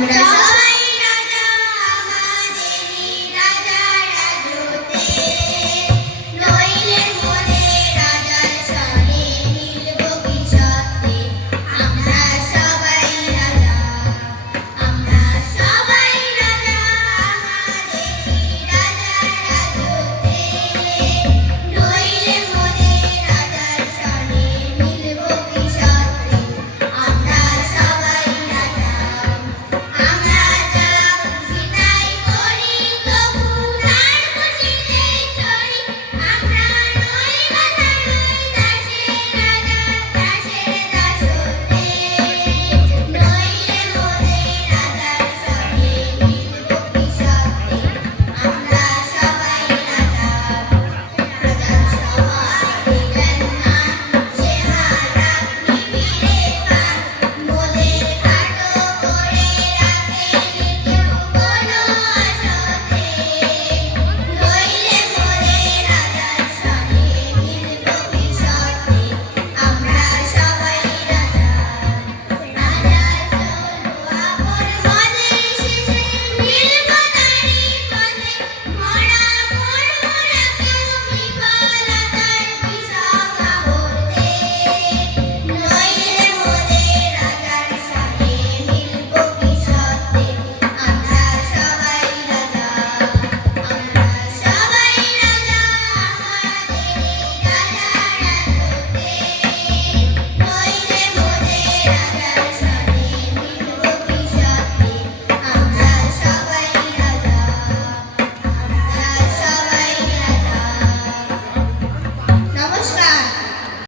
ไม่ได้